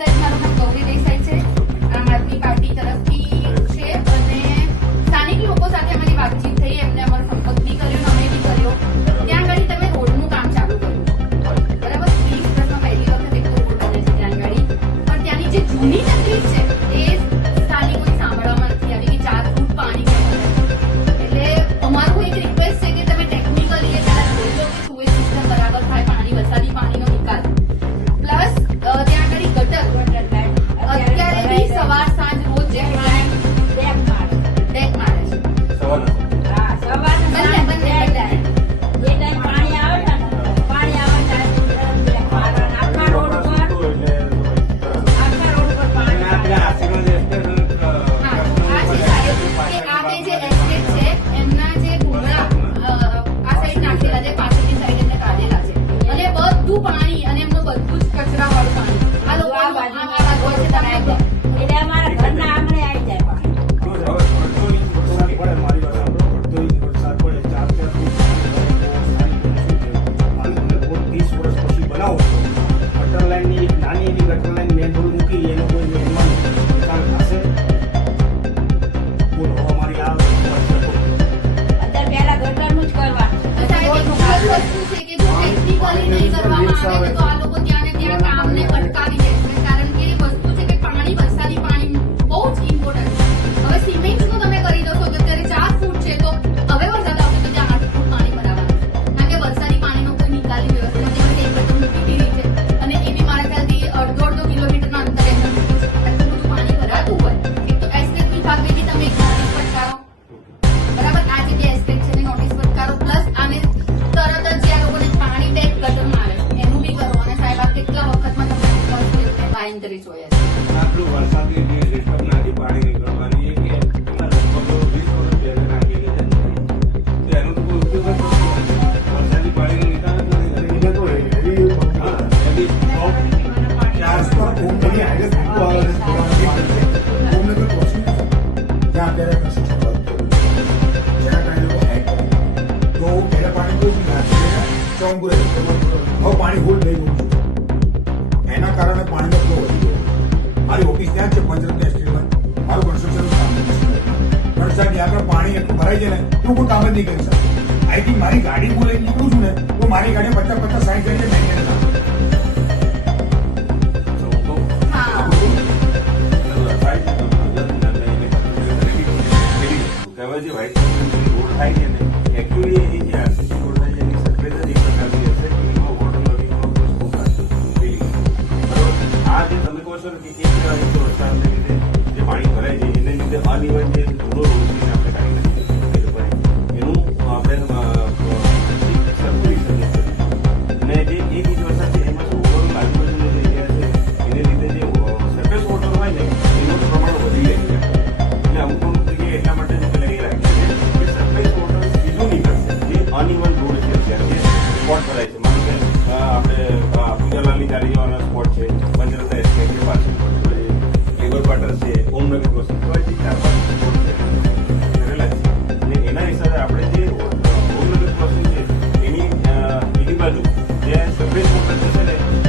Set, not on my goalie, they say કરી જોયા છે આટલું વરસાદી જે સિસ્ટમ નાથી પાણી નીકળવાની એ કે તમારા લગભગ વીસ વર્ષ પહેલા નાખેલી છે એનો તો કોઈ ઉપયોગ જ નથી વરસાદી પાણી નિકાલ નીકળતો હોય એવી ચાર સ્પોટ ઓમની આગળ ધીમો આવે ઓમને કોઈ પ્રોસેસ જ્યાં પહેલા પ્રશિક્ષણ ચોંગુરે હવે પાણી હોલ્ડ નહીં એના કારણે પાણીનો ફ્લો મારી ઓફિસ ત્યાં છે પંચરત્ન એસ્ટેટમાં મારું કન્સ્ટ્રક્શન પણ સાહેબ આગળ પાણી એટલું ભરાઈ જાય ને તો કોઈ કામ જ નહીં કરી શકું આઈથી મારી ગાડી હું લઈને નીકળું છું ને તો મારી ગાડી પચાસ પચાસ સાઈઠ કરીને મેન્ટેન કરું કહેવાય છે વાઇટ રોડ થાય છે ને એકચ્યુઅલી details જે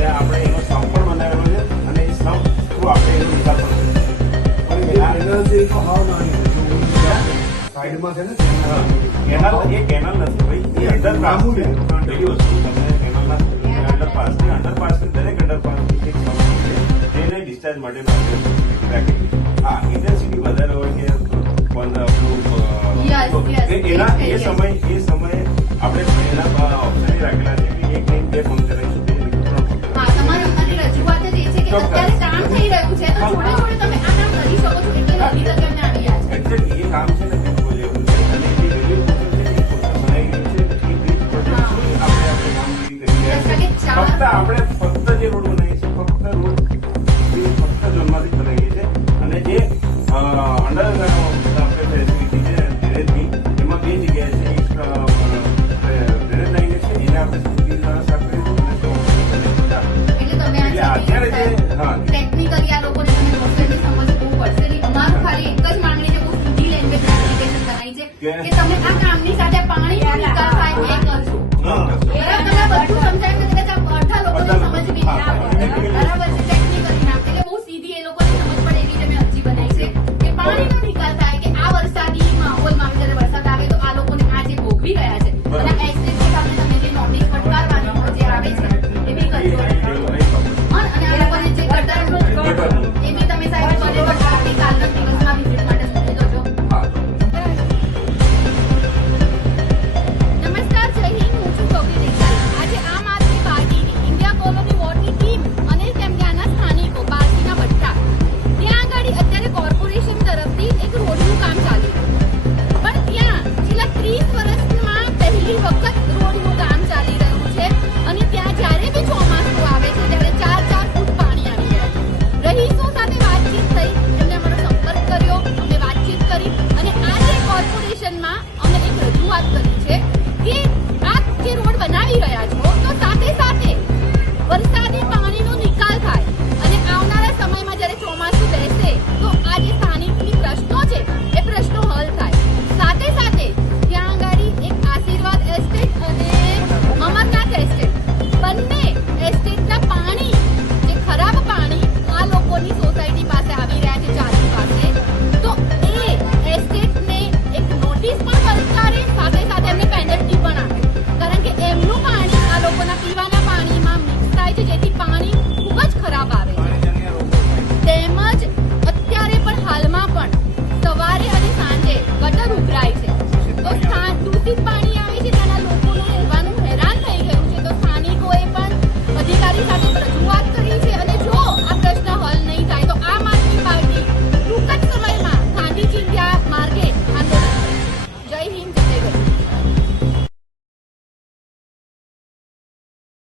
આપણે એનો સ્ટમ્પ પણ બનાવેલો છે અને એ સ્ટમ્પ આપણે એનો નિકાલ પણ સાઈડમાં છે ને કેનાલ એ નથી ભાઈ એ અંડર કામું છે. પેલી વસ્તુ તમે કેનાલના અંડરપાસની અંડરપાસની દરેક અંડરપાસની એક તેને ડિસ્ચાર્જ માટે હા ઇન્ટેન્સિટી વધારે હોય કે એ સમય એ સમયે આપણે પહેલા ઓપ્શન રાખેલા અત્યારે કામ થઈ રહ્યું છે તો જોડે જોડે તમે ¿Qué? વખત રોડનું કામ ચાલી રહ્યું છે અને ત્યાં જ્યારે બી ચોમાસું આવે છે, ત્યારે ચાર ચાર ફૂટ પાણી આવી જાય છે. રહીશો સાથે વાતચીત થઈ એમને અમારો સંપર્ક કર્યો અમે વાતચીત કરી અને આજે કોર્પોરેશનમાં અમે એક રજૂઆત કરી છે કે